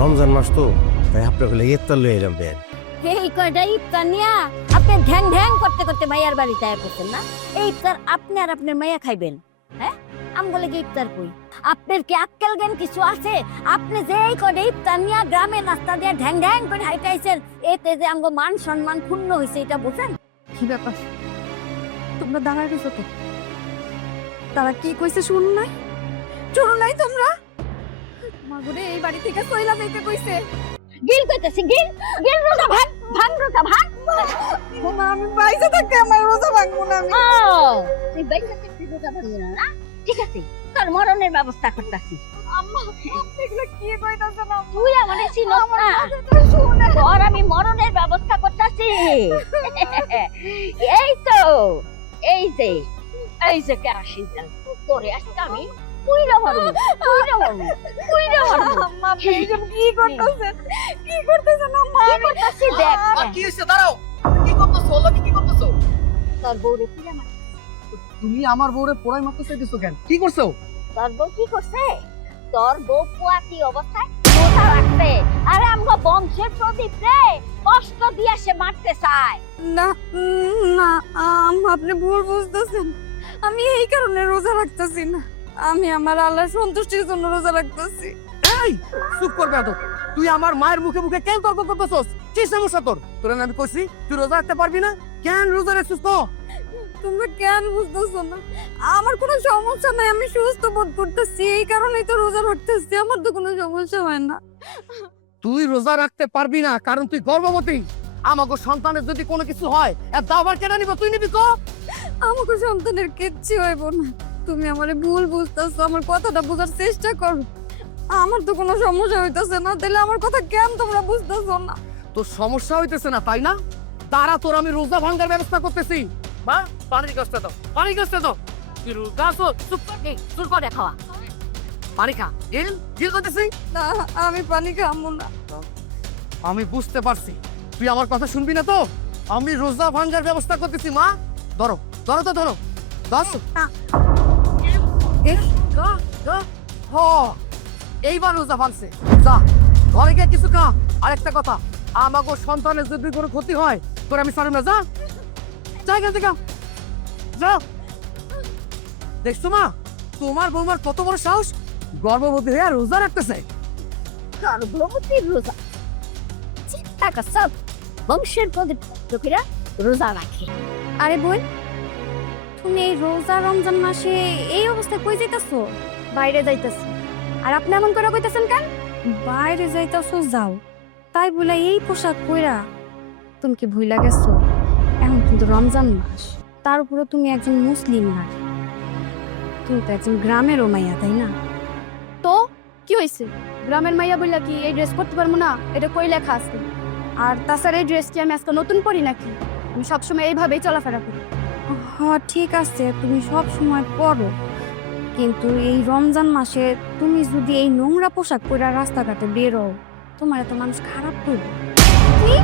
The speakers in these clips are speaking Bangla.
রমজান মাস তো তাই আপনাকে ইফতার লয়ে এলাম বেন। এই কয়টা ইফতার নিয়া আপনি ঢ্যাং ঢ্যাং করতে করতে মাইয়ার বাড়িতে আয়া পড়ছেন না? এই ইফতার আপনি আর আপনার মাইয়া খাইবেন? হ্যাঁ, আমগো লাগি ইফতার কই? আপনার কি আক্কেল জ্ঞান কিছু আছে? আপনি যে এই কয়টা ইফতার নিয়া গ্রামে নাস্তা দিয়ে ঢ্যাং ঢ্যাং করে হাইটাইছেন, এতে যে আমগো মান সম্মান ক্ষুণ্ণ হয়েছে, এটা বোঝেন? কি ব্যাপার, তোমরা দাঁড়ায় গেছো তো? তারা কি কইছে শুনো নাই? তোমরা মাগুরে এই বাড়ি থেকে সইলা যাইতে কইছে। গিল কইতাছি, গিল গিল রোজা ভাঙ ভাঙ রোজা ভাঙ। মা আমি বাইসে থাকতে আমার রোজা ভাঙবো না আমি। তুই বাইসা থাকতে রোজা ভাঙবি না না? ঠিক আছে, তোর মরণের ব্যবস্থা করতাছি। আম্মা এগুলো কি কইতাছ না? তুই আমারে চিনস আমার না? কথাটা শুনে তোর আমি মরণের ব্যবস্থা করতেছি। এই তো, এই যে এই যে কেরাসিন তেল তোরে আজকে আমি পুইরা মারবো, পুইরা মারবো, পুইরা মারবো। আম্মা আপনি এসব কি করতেছেন? কি করতেছেন আম্মা? কি করতাছি দেখ। কি হইছে? দাঁড়াও, কি করতেছো? ওলাকে কি করতেছো? তোর বউরে পুইরা মার। তুমি আমার বউরে পোড়াই মারতে চাইতেছো কেন? কি করছো? তোর বউ কি করছে? তোর বউ পুয়াতি অবস্থায় রোজা রাখছে, আরে আমগো বংশের প্রদীপ রে কষ্ট দিয়া সে মারতে চায়। না না আম্মা আপনি ভুল বুঝতেছেন। আমি এই কারণে রোজা রাখতেছি না, আমি আমার আল্লাহর সন্তুষ্টির জন্য রোজা রাখতেছি। এই চুপ করবে তো। তুই আমার মায়ের মুখে মুখে কেন তর্ক করতেছস? কি সমস্যা তোর? তোর আমি কইছি তুই রোজা রাখতে পারবি না, কেন রোজা রাখছিস তো? তোমরা কেন বুঝতেছো না? আমার কোনো সমস্যা নাই, আমি সুস্থ বোধ করতেছি, এই কারণেই তো রোজা রাখতেছি, আমার তো কোনো সমস্যা হয় না। তুই রোজা রাখতে পারবি না কারণ তুই গর্ভবতী। আমাকে সন্তানের যদি কোনো কিছু হয় এর দাবার কেন নিব? তুই নিবি তো? আমাকে সন্তানের কিচ্ছু হইব না, তুমি আমারে ভুল বুঝতেছো, আমার কথাটা বোঝার চেষ্টা করো। আমার তো কোনো সমস্যা হইতেছে না, তাহলে আমার কথা কেন তোমরা বুঝতেছো না? তোর সমস্যা হইতেছে না তাই না? তারা তোর আমি রোজা ভাঙার ব্যবস্থা করতেছি। মা পানির গ্লাসটা দাও, পানির গ্লাসটা দাও। তুই রোজা আছো, চুপ কর, চুর করে খাওয়া। পানি খা। গিল গিল করতেছি। না আমি পানি খাবো না। আমি বুঝতে পারছি তুই আমার কথা শুনবি না তো। আমি রোজা ভাঙার ব্যবস্থা করতেছি। মা ধরো, ধরো তো, ধরো ধরো। হ, এইবার রোজা ভাঙছে। যা ঘরে গিয়ে কিছু খা। আরেকটা কথা, আমাকে সন্তানের যদি কোনো ক্ষতি হয় তোর আমি সারুম না। যা যা এখান থেকে, যা। দেখছো মা, তোমার বৌমার কত বড় সাহস, গর্ভবতী হয়ে রোজা রাখতেছে। গর্ভবতীর রোজা চিন্তা করছো? বংশের প্রদীপ লোকেরা রোজা রাখে। আরে বোন, তুমি এই রোজা রমজান মাসে এই অবস্থায় কই যাইতাছো? বাইরে যাইতাছি। আর আপনি এমন করে কইতাছেন কেন? বাইরে যাইতাছো যাও, তাই বলে এই পোশাক পইরা? তুমি কি ভুইলা গেছো এখন কিন্তু রমজান মাস, তার উপরে তুমি একজন মুসলিম নারী, তুমি তো একজন গ্রামের মাইয়া, তাই না? তো কি হইছে? গ্রামের মাইয়া বললা কি এই ড্রেস পরতে পারবো না? এটা কই লেখা আছে? আর তাছাড়া এই ড্রেস কি আমি আজকে নতুন পরি নাকি? আমি সবসময় এইভাবেই চলাফেরা করি। হ্যাঁ ঠিক আছে, তুমি সব সময় পরো, কিন্তু এই রমজান মাসে তুমি যদি এই নোংরা পোশাক পরে রাস্তাঘাটে বেরো, তোমার এত মানুষ খারাপ করবে। কি?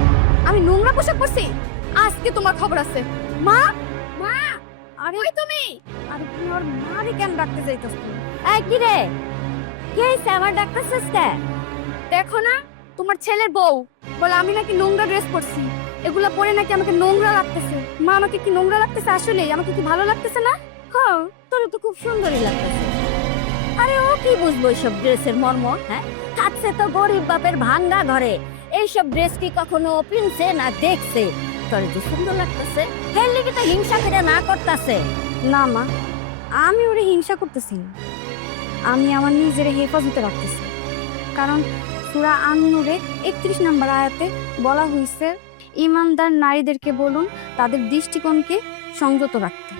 আমি নোংরা পোশাক পরছি? আজকে তোমার খবর আছে। মা, মা, আরে তুমি, আরে তুমি ওর মারে কেন ডাকতে যাইতাছ? এই কি রে, কি হইছে? আমার ডাক্তারছিস কে? দেখো না, তোমার ছেলের বউ বলে আমি নাকি নোংরা ড্রেস পরছি, এগুলা পরে নাকি আমাকে নোংরা লাগতেছে। মা আমাকে কি নোংরা লাগতেছে? আসলে আমাকে কি ভালো লাগতেছে না? হ্যাঁ, তোর তো খুব সুন্দরই লাগতেছে। আরে ও কি বুঝবো এইসব ড্রেসের মর্ম? হ্যাঁ, থাকছে তো গরিব বাপের ভাঙ্গা ঘরে, এইসব ড্রেস কি কখনো পিনছে না দেখছে? তোর যে সুন্দর লাগতেছে, এর লিগে তো হিংসা করে না করতেছে। না মা, আমি ওরে হিংসা করতেছি না, আমি আমার নিজের হেফাজতে রাখতেছি। কারণ সূরা আন-নূরে 31 নম্বর আয়াতে বলা হয়েছে, ঈমানদার নারীদেরকে বলুন তাদের দৃষ্টিকোণকে সংযত রাখতে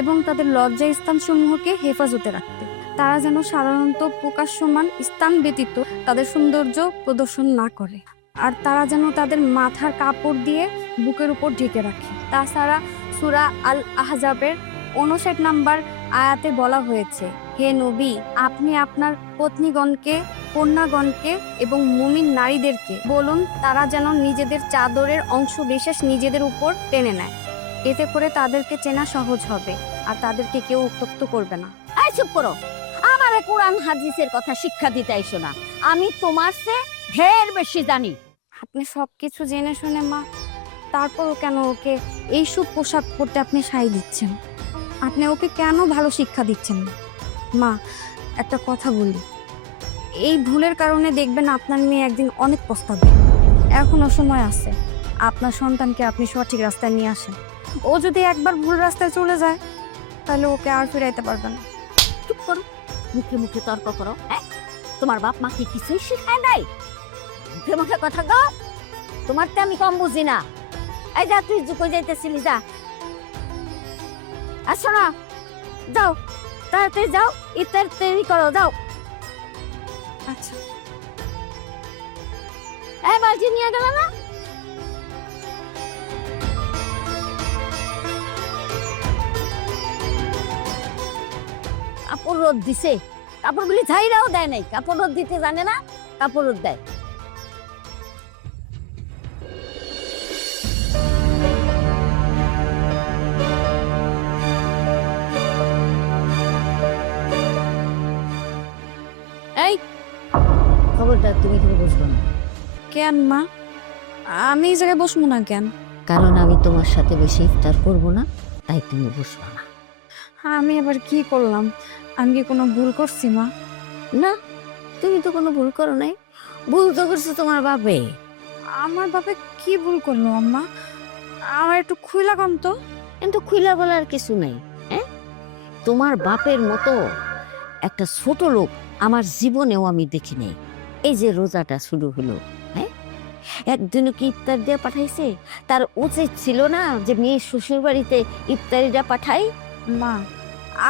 এবং তাদের লজ্জা স্থানসমূহকে হেফাজতে রাখতে। তারা যেন সাধারণত প্রকাশ্যমান স্থান ব্যতীত তাদের সৌন্দর্য প্রদর্শন না করে, আর তারা যেন তাদের মাথার কাপড় দিয়ে বুকের উপর ঢেকে রাখে। তাছাড়া সূরা আল আহজাবের 59 নম্বর আয়াতে বলা হয়েছে, হে নবী, আপনি আপনার পত্নীগণকে, কন্যাগণকে এবং মুমিন নারীদেরকে বলুন তারা যেন নিজেদের চাদরের অংশ বিশেষ নিজেদের উপর টেনে নেয়, এতে করে তাদেরকে চেনা সহজ হবে আর তাদেরকে কেউ উত্তক্ত করবে না। এই চুপ করো, আমারে কোরআন হাদিসের কথা শিক্ষা দিতে আইসো না। আমি তোমার চেয়ে ঢের বেশি জানি। আপনি সবকিছু জেনে শুনে মা, তারপরও কেন ওকে এইসব পোশাক পরতে আপনি সাই দিচ্ছেন? আপনি ওকে কেন ভালো শিক্ষা দিচ্ছেন না? মা, একটা কথা বলি, এই ভুলের কারণে দেখবেন আপনার মেয়ে একদিন অনেক পস্তাবে। এখনো সময় আছে, আপনার সন্তানকে আপনি সঠিক রাস্তায় নিয়ে আসেন। ও যদি একবার ভুল রাস্তায় চলে যায় তাহলে ওকে আর ফিরাইতে পারবেন না। চুপ করো, মুখে মুখে তর্ক করো। হ্যাঁ, তোমার বাপ মা কি কিছুই শিখায় নাই? মুখে মুখে কথা গো, তোমার তো আমি কম বুঝি না। এই যা, তুই কই যাইতেছিলি, যা। আসো না, যাও তাড়াতাড়ি যাও, ইফতার তৈরি করো, যাও। আচ্ছা। এই বালতি নিয়ে গেল না? কাপড় রোদ দিছে, কাপড় গুলি ঝাইরাও দেয় নাই, কাপড় রোদ দিতে জানে না, কাপড় রোদ দেয়। এই খবরটা তুমি ধরে বসবো না। কেন মা? আমি এই জায়গায় বসবো না কেন? কারণ আমি তোমার সাথে বেশি ইফতার করবো না, তাই তুমি বসবো না। আমি আবার কি করলাম? আমি কি কোনো ভুল করছি মা? না, তুমি তো কোনো ভুল করো নাই, ভুল তো করছো তোমার বাপে। আমার বাপে কি ভুল করলো আম্মা? আমার একটু খুইলা কম তো। কিন্তু খুইলা বলার কিছু নাই। হ্যাঁ, তোমার বাপের মতো একটা ছোট লোক আমার জীবনেও আমি দেখি নাই। এই যে রোজাটা শুরু হলো, হ্যাঁ, একদিনও কি ইফতার দিয়ে পাঠাইছে? তার উচিত ছিল না যে মেয়ে শ্বশুর বাড়িতে ইফতারিটা পাঠাই? মা,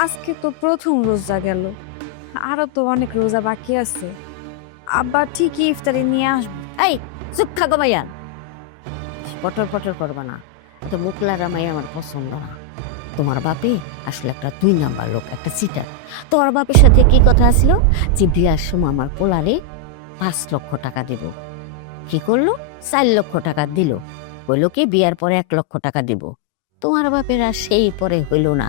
আজকে তো প্রথম রোজা গেল, আরো তো অনেক রোজা বাকি আছে। আব্বা ঠিকই ইফতারি নিয়ে আসবে। এই চুপ থাকো মাইয়া, পটর পটর করবা না। তো মুখলারা মাই আমার পছন্দ না। তোমার বাপে আসলে একটা 2 নাম্বার লোক, একটা চিটার। তোমার বাপের সাথে কি কথা ছিল যে বিয়ার সময় আমার পোলারে 5 লক্ষ টাকা দিব। কি করলো? 4 লক্ষ টাকা দিল। বললো কি বিয়ার পরে 1 লক্ষ টাকা দিব। তোমার বাপের আর সেই পরে হইল না,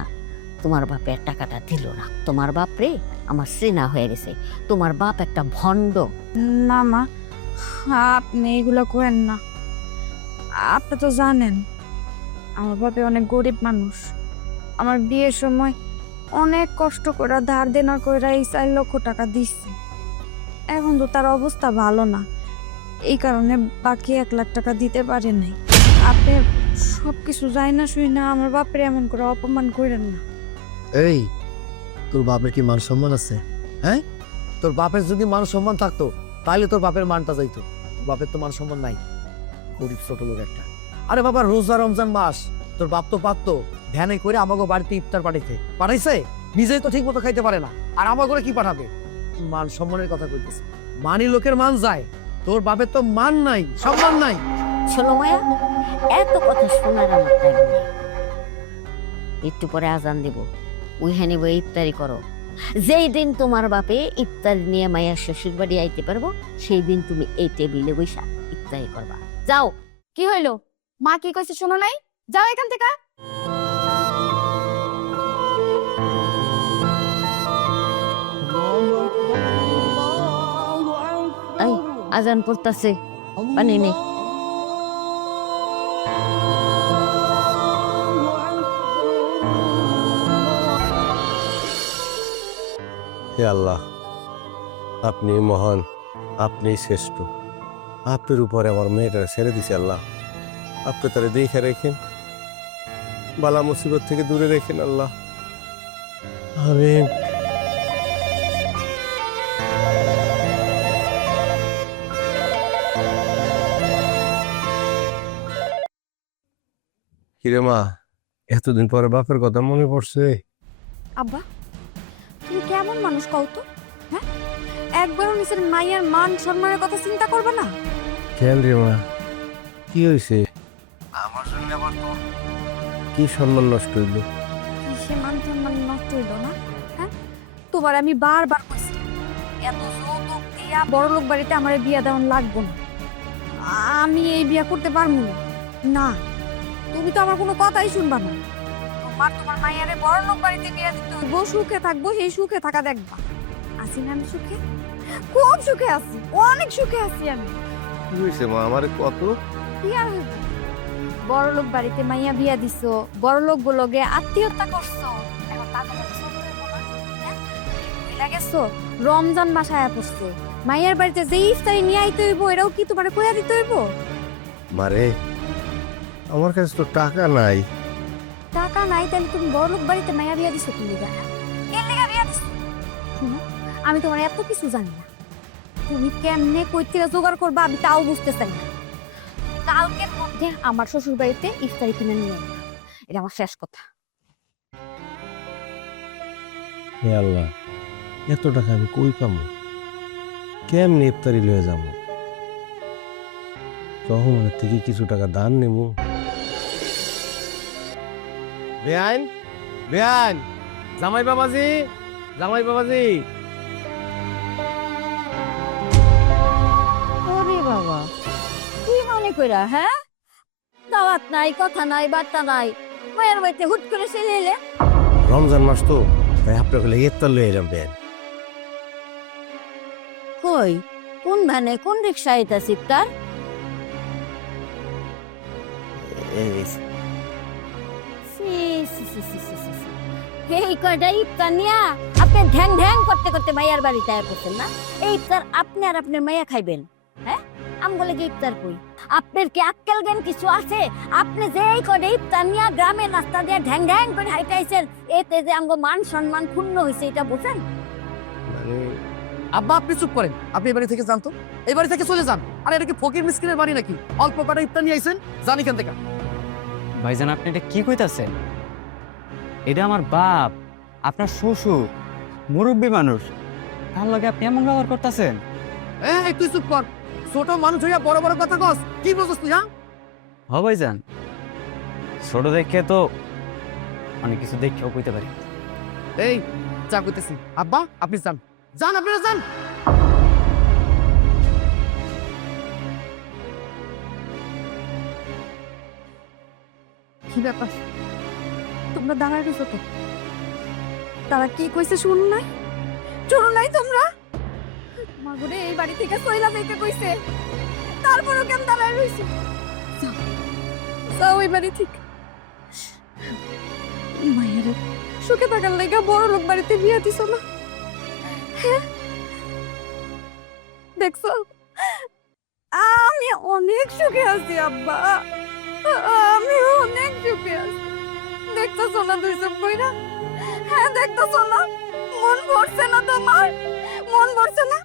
তোমার বাপের টাকাটা দিল না। তোমার বাপরে আমার চেনা হয়ে গেছে। তোমার বাপ একটা ভণ্ড। না মা, আপনি এগুলো করেন না। আপনি তো জানেন আমার বাপে অনেক গরিব মানুষ। আমার বিয়ের সময় অনেক কষ্ট করে ধার দেনা করে এই 4 লক্ষ টাকা দিচ্ছে। এখন তো তার অবস্থা ভালো না, এই কারণে বাকি 1 লাখ টাকা দিতে পারে নাই। আপনি সবকিছু যাই না শুই না আমার বাপের এমন করে অপমান করেন না। এই, তোর বাপের কি মান সম্মান আছে? হ্যাঁ, তোর বাপের যদি মান সম্মান থাকতো তাহলে তোর বাপের মানটা যাইতো। তোর বাপের তো মান সম্মান নাই, গরিব ছোট লোক একটা। আরে বাবা, রোজা রমজান মাস, তোর বাপ তো পারতো ধ্যানে করে আমাকে বাড়িতে ইফতার পাঠাইছে। নিজেই তো ঠিক মতো খাইতে পারে না, আর আমার করে কি পাঠাবে? মান সম্মানের কথা কইতেছে। মানি লোকের মান যায়, তোর বাপের তো মান নাই, সম্মান নাই। শোনো মায়া, এত কথা শোনার আমার টাইম নেই। একটু পরে আজান দিব, ওইখানে বই ইফতারি করো। যেই দিন তোমার বাপে ইফতারি নিয়ে মায়ের শ্বশুর বাড়ি আইতে পারবো, সেই দিন তুমি এই টেবিলে বৈশা ইফতারি করবা। যাও। কি হইলো? মা কি কইছে শোনো নাই? যাও এখান থেকে। এই আজান পড়তাছে, পানি নেই। হে আল্লাহ, আপনি মহান, আপনি শ্রেষ্ঠ। আপনার উপরে আমার মেয়েটা ছেড়ে দিছে আল্লাহ। আপনি তারা দেখে রেখেন, বালা মুসিবত থেকে দূরে রেখেন আল্লাহ। আমিন। কিরে মা, এতদিন পরে বাপের কথা মনে পড়ছে? আব্বা, তুমি কেমন মানুষ কও তো? হ্যাঁ, একবারও নিজের মায়ের মান সম্মানের কথা চিন্তা করবে না? কেন রে মা, কি হয়েছে? আমার জন্য আবার তোর কি সম্মান নষ্ট হইল? কিসে মান সম্মান নষ্ট হইল না? হ্যাঁ, তোমার আমি বারবার কইছি এত যৌতুক দিয়া বড়লোক বাড়িতে আমার বিয়া দেওয়ান লাগবো না। আমি এই বিয়া করতে পারবো না। না, তুমি তো আমার কোনো কথাই শুনবা না। তোমার মায়ের বড়লোক বাড়িতে বিয়া দিতে হইব, সুখে থাকবো, সেই সুখে থাকা দেখবা। আছি না আমি সুখে? খুব সুখে আছি, অনেক সুখে আছি আমি। কি হয়েছে মা আমার কত? কি আর হইব? বড়লোক বাড়িতে মাইয়া বিয়া দিছো, বড়লোক গুলোকে আত্মীয়তা করছো, এখন টাকা পয়সা চলতে হইবো না? হ্যাঁ? ভুইলা গেছো? রমজান মাস আয়া পড়ছে, মাইয়ার বাড়িতে যে ইফতারি নিয়ে আইতে হইব এটাও কি তোমার কইয়া দিতে হইব? মারে আমার কাছে তো টাকা নাই। টাকা নাই তাহলে তুমি বড়লোক বাড়িতে মাইয়া বিয়া দিছো কি লিগা? কেন লিগা বিয়া দিছো? শুনো, আমি তোমার এত কিছু জানি না, তুমি কেমনে কই থেকে জোগাড় করবা আমি তাও বুঝতে চাই না। কালকের মধ্যে আমার শ্বশুর বাড়িতে ইফতারি কিনে নিয়ে আইবা, এটা আমার শেষ কথা। হে আল্লাহ, এত টাকা আমি কই পাবো? কেমনি ইফতারি লয়ে যাবো? রহমানের থেকে কিছু টাকা দান নেব। বেআইন, বেআইন, জামাই বাবাজি, জামাই বাবাজি। ওরে বাবা, কি মনে কইরা? হ্যাঁ, দাওয়াত নাই, কথা নাই, বার্তা নাই, মায়ের বাড়িতে হুট করে চলে এলে। রমজান মাস তো, তাই আপনার বলে ইফতার লয়ে এলাম বেআইন। কই, কোন ভ্যানে, কোন রিক্সা আইতাছি ইফতার? সি, সি, সি, সি, সি, সি, সি। এই কয়টা ইফতার নিয়া আপনি ঢ্যাং ঢ্যাং করতে করতে মাইয়ার বাড়িতে আয়া পড়ছেন না? এই ইফতার আপনি আর আপনার মাইয়া খাইবেন? হ্যাঁ, আম বলে কি ইফতার কই? আপনার কি আক্কেল জ্ঞান কিছু আছে? আপনি যে এই কয়টা ইফতার নিয়া গ্রামের রাস্তা দিয়ে ঢ্যাং ঢ্যাং করে হাইতে আইছেন, এতে যে আমগো মান সম্মান ক্ষুণ্ণ হয়েছে এটা বোঝেন? মানে আব্বা আপনি চুপ করেন, আপনি এই বাড়ি থেকে যান তো, এই বাড়ি থেকে চলে যান। আর এটা কি ফকির মিসকিনের বাড়ি নাকি? অল্প কটা ইফতার নিয়ে আইছেন, যান এখান থেকে। ভাইজান আপনি এটা কি কইতাছেন? এটা আমার বাপ, আপনার শ্বশুর, মুরব্বী মানুষ, তার লগে আপনি এমন ব্যবহার করতেছেন? এই তুই চুপ কর, ছোট মানুষ হইয়া বড় বড় কথা কস, কি বুঝছিস তুই? হ্যাঁ, হ ভাইজান, ছোট দেখে তো অনেক কিছু দেখেও কইতে পারি। এই যা কইতেছি, আব্বা আপনি যান, যান আপনারা যান। কি ব্যাপার, তোমরা দাঁড়ায় রয়েছো তো? তারা কি কইছে শুনো নাই? শুনো নাই তোমরা? মাগুরে এই বাড়ি থেকে সইলা যাইতে কইছে, তারপরও কেন দাঁড়ায় রয়েছে? যাও, যাও এই বাড়ি থেকে। মায়ের সুখে থাকার লাইগা বড় লোক বাড়িতে বিয়া দিছ না? হ্যাঁ? দেখছো, আমি অনেক সুখে আছি আব্বা, আমি অনেক সুখে আছি। দেখতেছো না দুই চোখ কইরা? হ্যাঁ দেখতেছো না? মন ভরছে না তোমার? মন ভরছে না?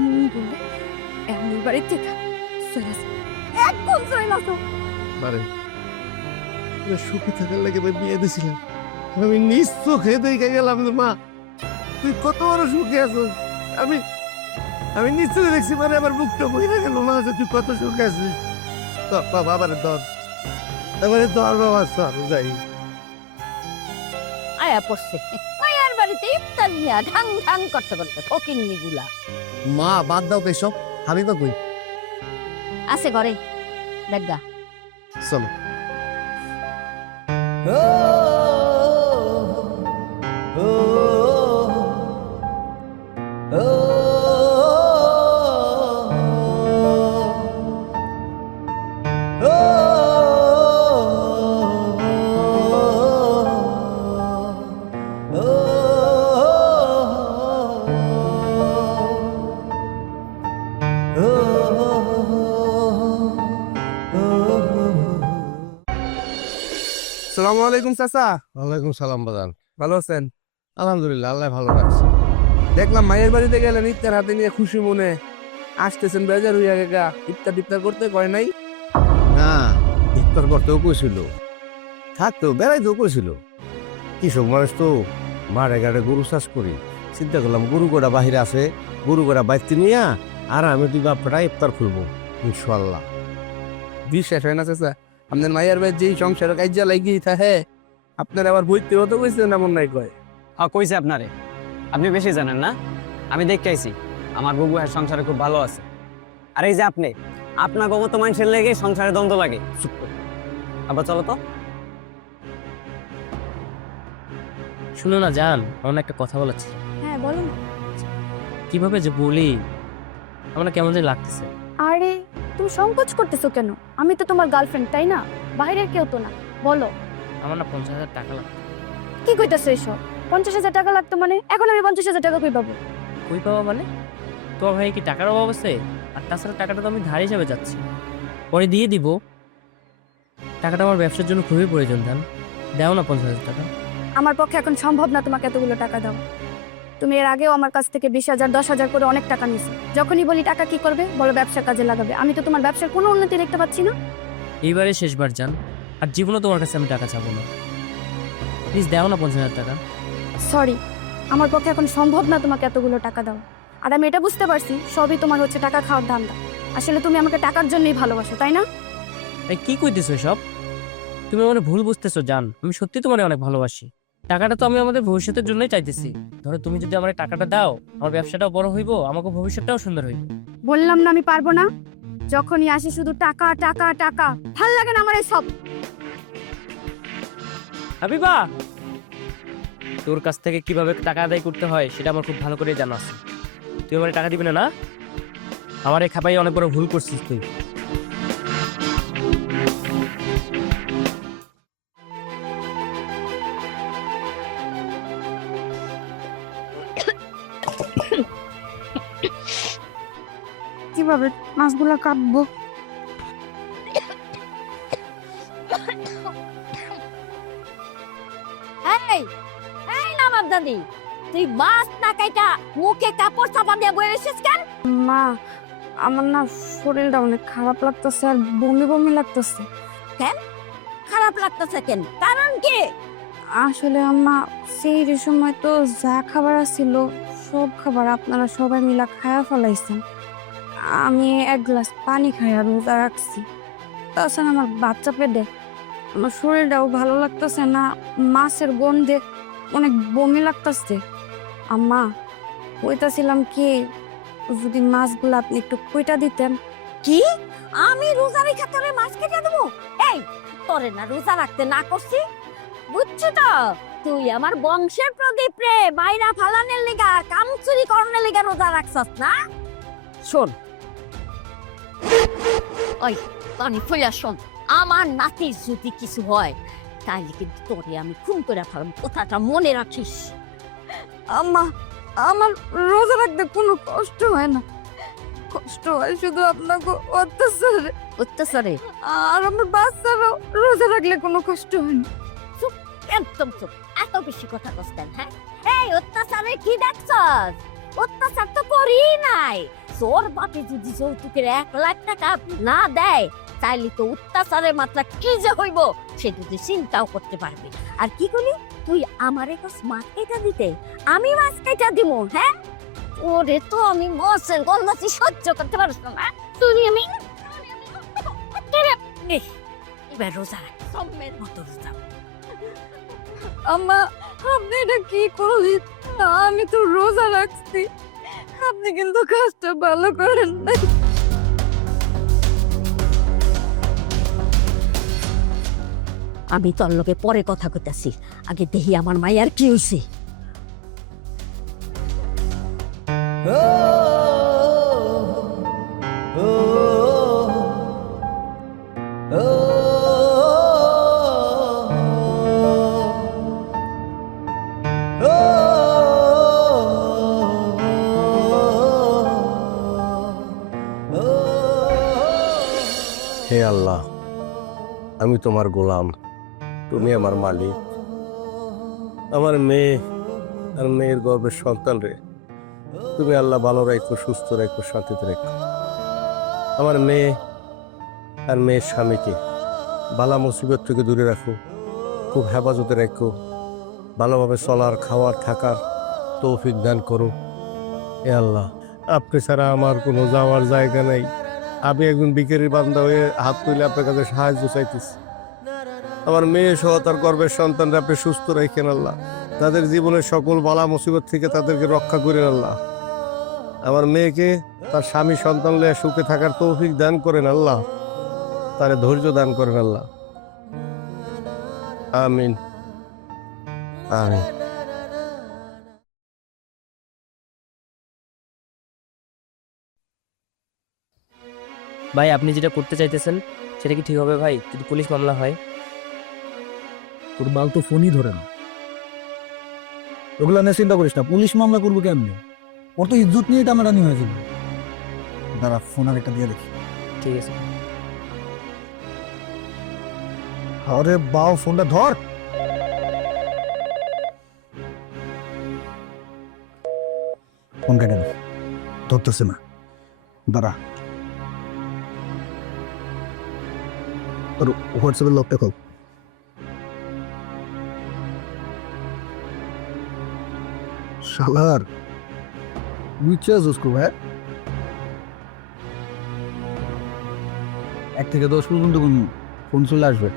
মন বলে এখন এই বাড়ির থেকে চলে যাও, একদম চলে যাও। মানে সুখী থাকার লাগে বিয়ে দিয়েছিলাম, আমি নিজ চোখে দেখে গেলাম যে মা তুই কত বড় সুখে আছো। আমি আমি নিশ্চয় দেখছি, মানে আমার বুকটা বইরে গেল মা যে তুই কত সুখে আছিস। বাবা আবার ধর, এবারে ধর বাবা, চল যাই। আয়া পড়ছে মায়ের বাড়িতে ইফতার নিয়া ঢাং ঢাং করতে করতে ফকিন্নি গুলা। মা বাদ দাও তো এসব, আমি তো কই, আছে ঘরে, দেখা চলো। সালামু আলাইকুম চাচা, ওয়ালাইকুম সালাম বাজান। ভালো আছেন? আলহামদুলিল্লাহ, আল্লাহ ভালো রাখছে। দেখলাম মায়ের বাড়িতে গেলেন ইফতার হাতে নিয়ে খুশি মনে আসতেছেন, বেজার হইয়া গেগা। ইফতার টিফতার করতে কয় নাই? না, ইফতার করতেও কইছিল, থাকতেও বেড়াইতেও কইছিল। কৃষক মানুষ তো, মাঠে ঘাটে গরু চাষ করি, চিন্তা করলাম গরু গোড়া বাহিরে আছে, গরু গোড়া বাইতে নিয়া আর আমি দুই বাপটা ইফতার খুলবো ইনশাল্লাহ। বিশ্বাস হয় না চাচা, আপনার মায়ের বাড়ির যেই সংসার কাজা লাগি থাকে, আপনার আবার বইতে হতে কইছেন এমন নাই কয়? হ্যাঁ কইছে আপনারে, আপনি বেশি জানেন না। আমি দেখতে আইছি আমার বুবু হ্যাঁ সংসারে খুব ভালো আছে। আর এই যে আপনি, আপনার গমত মানুষের লেগে সংসারে দ্বন্দ্ব লাগে। চুপ করুন, আবার চলো তো। শুনো না জান, আমার একটা কথা বলেছি। হ্যাঁ বলুন। কিভাবে যে বলি, আমার না কেমন জানি লাগতেছে। আরে তুমি সংকোচ করতেছো কেন? আমি তো তোমার গার্লফ্রেন্ড, তাই না? বাইরের কেউ তো না। বলো, আমার না 50,000 টাকা লাগবে। কি কইতেছো এসব? 50,000 টাকা লাগতো মানে? এখন আমি 50,000 টাকা কই পাবো? কই পাওয়া মানে? তোমার ভাই কি টাকার অভাব আছে? আর তাছাড়া টাকাটা তো আমি ধার হিসাবে যাচ্ছি, পরে দিয়ে দিব। টাকাটা আমার ব্যবসার জন্য খুবই প্রয়োজন। ধান দাও না 50,000 টাকা। আমার পক্ষে এখন সম্ভব না তোমাকে এতগুলো টাকা দাও। তুমি এর আগেও আমার কাছ থেকে 20,000 10,000 করে অনেক টাকা নিয়েছো। যখনই বলি টাকা কি করবে, বলো ব্যবসার কাজে লাগাবে। আমি তো তোমার ব্যবসার কোনো উন্নতি দেখতে পাচ্ছি না। এইবারে শেষবার যান, আর জীবনে তোমার কাছে আমি টাকা চাবো না। প্লিজ দাও না 50,000 টাকা। সরি, আমার পক্ষে এখন সম্ভব না তোমাকে এতগুলো টাকা দাও। আর আমি এটা বুঝতে পারছি সবই তোমার হচ্ছে টাকা খাওয়ার ধান্দা। আসলে তুমি আমাকে টাকার জন্যই ভালোবাসো, তাই না? এই কি কইতেছো সব? তুমি মানে ভুল বুঝতেছো জান, আমি সত্যি তোমার অনেক ভালোবাসি। টাকাটা তো আমি আমাদের ভবিষ্যতের জন্যই চাইতেছি। ধরো তুমি যদি আমার টাকাটা দাও, আমার ব্যবসাটাও বড় হইব, আমাকে ভবিষ্যৎটাও সুন্দর হইব। বললাম না আমি পারবো না। যখনই আসি শুধু টাকা টাকা টাকা, ভাল লাগে না আমার এসব। হাবিবা, তোর কাছ থেকে কিভাবে টাকা আদায় করতে হয় সেটা আমার খুব ভালো করে জানা আছে। তুই আমার টাকা দিবি না? না, আমার এই খাপাই অনেক বড় ভুল করছিস তুই। কিভাবে মাছগুলো কাটবো? এই এই নবাব দাদি, তুই মাছ না কাইটা মুখে কাপড় চাপা দিয়ে বয়ে এসেছিস কেন? মা, আমার না শরীরটা অনেক খারাপ লাগতেছে আর বমি বমি লাগতেছে। খারাপ লাগতেছে কেন? কারণ কি? আসলে আম্মা, সেই সময় তো যা খাবার ছিল সব খাবার আপনারা সবাই মিলা খায়া ফেলাইছেন। আমি এক গ্লাস পানি খাই আর রোজা রাখছি। তাছাড়া আমার বাচ্চা পেটে, আমার শরীরটাও ভালো লাগতেছে না। মাছের গন্ধে অনেক বমি লাগতেছে। আম্মা, কইতাছিলাম কি, যদি মাছগুলো আপনি একটু কইটা দিতেন। কি? আমি রোজা রেখে তোরে মাছ কেটে দেবো? এই, তোরে না রোজা রাখতে না করছি? বুঝছো তো, তুই আমার বংশের প্রদীপ রে বাইরা ফালানের লিগা কাম চুরি করনের লিগা রোজা রাখছস না? শোন, ওই পানি ফুলা শোন, আমার নাতির যদি কিছু হয় তাহলে কিন্তু তোরে আমি খুন করে ফেলাম, কথাটা মনে রাখিস। আম্মা, আমার রোজা রাখতে কোনো কষ্ট হয় না। কষ্ট হয় শুধু আপনাকে অত্যাচারে। অত্যাচারে? আর আমার বাচ্চারাও রোজা রাখলে কোনো কষ্ট হয় না। একদম চুপ, এত বেশি কথা কইতেন? হ্যাঁ, এই অত্যাচারে কি দেখছস? অত্যাচার তো করি নাই। তোর বাপে যদি যৌতুকের 1,00,000 টাকা না দেয় তাইলে তো অত্যাচারের মাত্রা কি যে হইব সেটা তুই চিন্তাও করতে পারবি। আর কি করি তুই আমারে কস মাছ কেটে দিতে? আমি মাছ কেটে দিব? হ্যাঁ, ওরে তো আমি মাছের গন্ধি সহ্য করতে পারছ না তুই। আমি এবার রোজা রাখ, সম্মের মতো রোজা। আম্মা, আপনি এটা কি করলেন? আমি তো রোজা রাখছি, আপনি কিন্তু কাজটা ভালো করেন নাই। আমি তোর লোকে পরে কথা কইতাছি, আগে দেখি আমার মায়ের কি হইছে। হে আল্লাহ, আমি তোমার গোলাম, তুমি আমার মালিক। আমার মেয়ে আর মেয়ের গর্বের সন্তান রে তুমি আল্লাহ ভালো রাখো, সুস্থ রাখো, শান্তিতে রাখো। আমার মেয়ে আর মেয়ের স্বামীকে বালা মুসিবত থেকে দূরে রাখো, খুব হেফাজতে রাখো, ভালোভাবে চলার, খাওয়ার, থাকার তৌফিক দান করো। এ আল্লাহ, আপনি ছাড়া আমার কোনো যাওয়ার জায়গা নেই। আমি একজন বিকেরি বান্দা হয়ে হাত তুলে আপনার কাছে সাহায্য চাইতেছি। আমার মেয়ে সহ তার গর্বের সন্তানরা আপনি সুস্থ রাখেন আল্লাহ, তাদের জীবনের সকল বালা মুসিবত থেকে তাদেরকে রক্ষা করেন আল্লাহ। আমার মেয়েকে তার স্বামী সন্তান লয়ে সুখে থাকার তৌফিক দান করেন আল্লাহ, তারে ধৈর্য দান করেন আল্লাহ। আমিন, আমিন। ভাই আপনি যেটা করতে চাইতেছেন সেটা কি ঠিক হবে ভাই, যদি পুলিশ মামলা হয়? তোর বাল তো ফোনই ধরে না। ওগুলো নিয়ে চিন্তা করিস না, পুলিশ মামলা করবো কেমনি? ওর তো ইজ্জত নিয়ে টানাটানি হয়ে যাবে। দাঁড়া, ফোন আর একটা দিয়ে দেখি। ঠিক আছে। আরে বাও, ফোনটা ধর। ফোন কেটে দে, ধরতেছে না। দাঁড়া, তোর হোয়াটসঅ্যাপের লকটা খোল। শালার বুঝছিস উসকো ভাই, 1 থেকে 10 পর্যন্ত কোন ফোন চলে আসবে।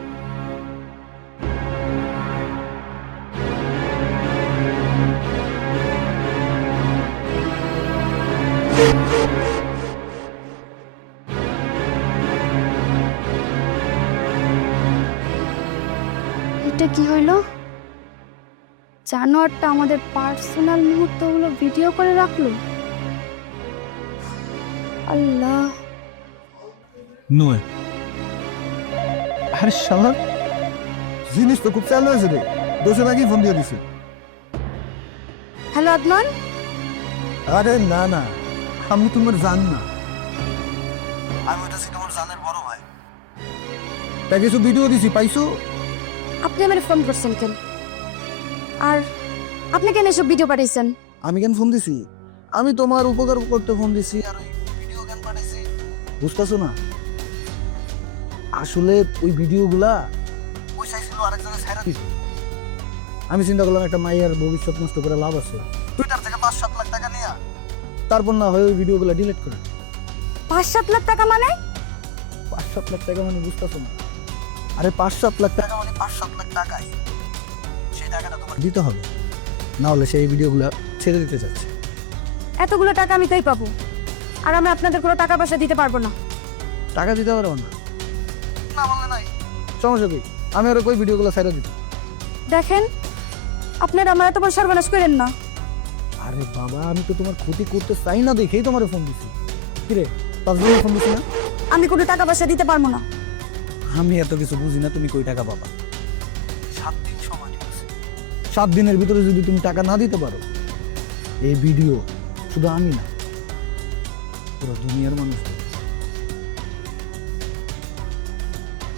এটা কি হইলো? জানোয়ারটা আমাদের পার্সোনাল মুহূর্তগুলো ভিডিও করে রাখলো। আল্লাহ, নয়। আরে শালা, জিনিস তো খুব চালু হয়েছে রে, দোষের আগেই ফোন দিয়ে দিছে। হ্যালো আদনান। আরে না না, আমি তোমার জান না, আমি ওটা তোমার জানের বড় ভাই। তাই কিছু ভিডিও দিছি, পাইছো? আপনি আমার ফোন করছেন কেন? আর আপনি কেন এসব ভিডিও পাঠাইছেন? আমি কেন ফোন দিছি? আমি তোমার উপকার করতে ফোন দিছি, আর ওই ভিডিও কেন পাঠাইছি বুঝতেছো না? আসলে ওই ভিডিওগুলা ওই চাইছিল আরেকজনের ছাইরা দিছে। আমি চিন্তা করলাম একটা মাইয়ার ভবিষ্যৎ নষ্ট করে লাভ আছে, টুইটার থেকে 5-7 লাখ টাকা নিয়া তারপর না হয় ওই ভিডিওগুলো ডিলিট করে। 5-7 লাখ টাকা মানে? 5-7 লাখ টাকা মানে বুঝতেছো না? আরে 5-7 লাখ টাকা মানে 5-7 লাখ টাকাই, সেই টাকাটা তোমার দিতে হবে, না হলে সেই ভিডিওগুলো ছেড়ে দিতে চাচ্ছে। এতগুলো টাকা আমি কই পাবো? আর আমি আপনাদের কোনো টাকা পয়সা দিতে পারবো না। টাকা দিতে পারবো না? না বলে নাই, সমস্যা কি? আমি ওরা কই ভিডিওগুলো ছেড়ে দিতে। দেখেন, আপনারা আমার এত বড় সর্বনাশ করেন না। আরে বাবা, আমি তো তোমার ক্ষতি করতে চাই না দেখেই তোমার ফোন দিছি। কিরে, তার জন্য ফোন দিছি না? আমি কোনো টাকা পয়সা দিতে পারবো না। আমি এত কিছু বুঝি না, তুমি কই টাকা পাবা? 7 দিন সময় আছে, 7 দিনের ভিতরে যদি তুমি টাকা না দিতে পারো, এই ভিডিও শুধু আমি না, পুরো দুনিয়ার মানুষ।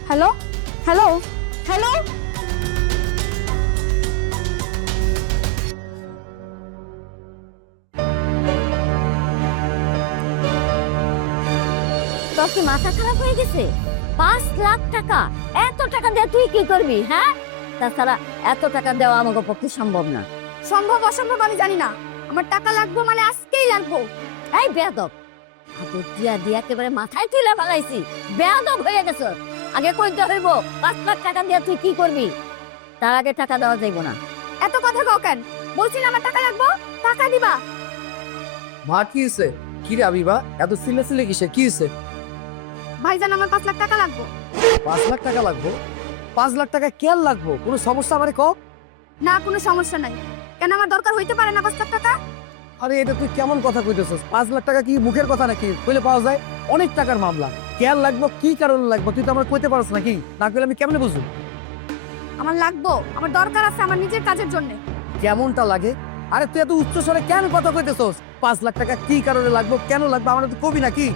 হ্যালো হ্যালো হ্যালো, তোর কি মাথা খারাপ হয়ে গেছে? 5 লাখ টাকা, এত টাকা দিয়ে তুই কি করবি? হ্যাঁ, তাছাড়া এত টাকা দেওয়া আমাকে পক্ষে সম্ভব না। সম্ভব অসম্ভব আমি জানি না, আমার টাকা লাগবে মানে আজকেই লাগবো। এই বেয়াদব, হাতে দিয়া দিয়া একেবারে মাথায় তুলে ফেলাইছি। বেয়াদব হয়ে গেছ। আগে কইতে হইব 5 লাখ টাকা দিয়ে তুই কি করবি, তার আগে টাকা দেওয়া যাইব না। এত কথা কও কেন? বলছি না আমার টাকা লাগবো, টাকা দিবা। মা কি হয়েছে? কি রে আবিবা, এত সিলে সিলে কিসে? কি হয়েছে? ভাইজান, আমার 5 লাখ টাকা লাগবো। 5 লাখ টাকা লাগবো? 5 লাখ টাকা কেন লাগবো? কোনো সমস্যা আমারে কও। না, কোনো সমস্যা নাই। কেন আমার দরকার হইতে পারে না 5 লাখ টাকা? আরে এটা তুই কেমন কথা কইতেছস? 5 লাখ টাকা কি মুখের কথা নাকি? কইলে পাওয়া যায়? অনেক টাকার মামলা। কেন লাগবো, কি কারণে লাগবো তুই তো আমার কইতে পারছ নাকি? না কইলে আমি কেমনে বুঝবো? আমার লাগবো, আমার দরকার আছে আমার নিজের কাজের জন্য। কেমনটা লাগে? আরে তুই এত উচ্চ স্বরে কেন কথা কইতেছস? 5 লাখ টাকা কি কারণে লাগবো, কেন লাগবে আমার তো কবি নাকি?